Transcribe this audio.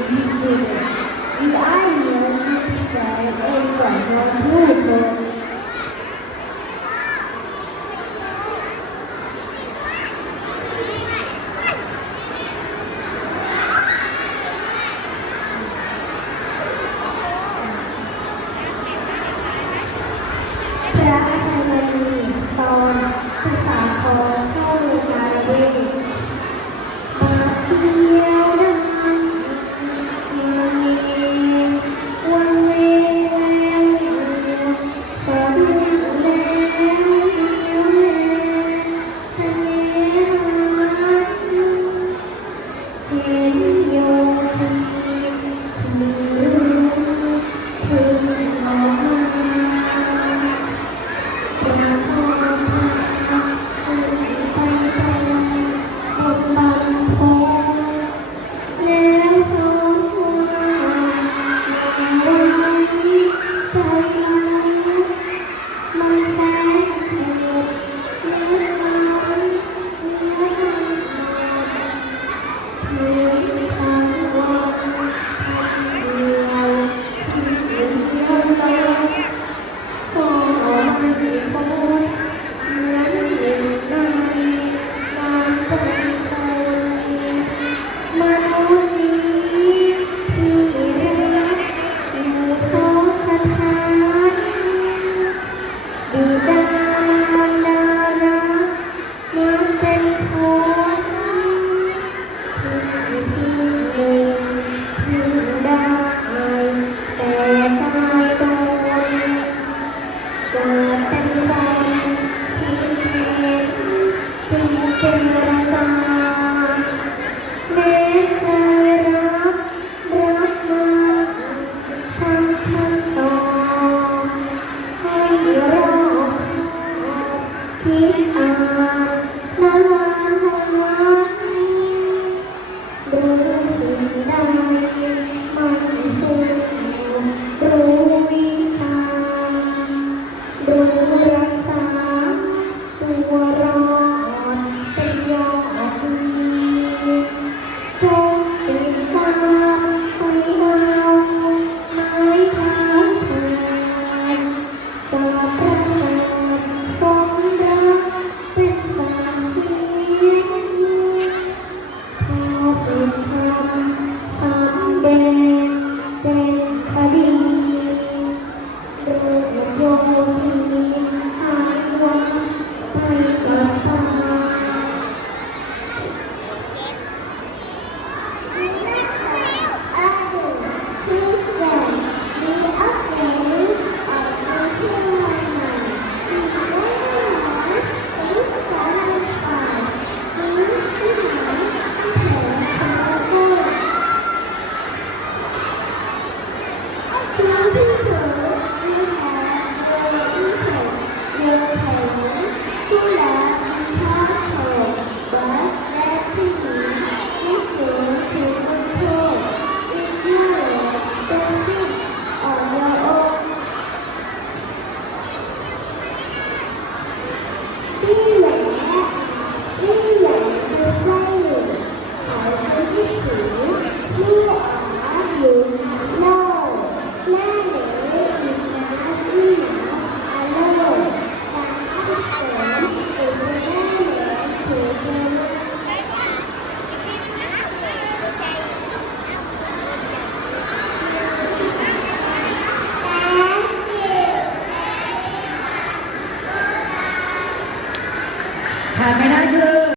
I knew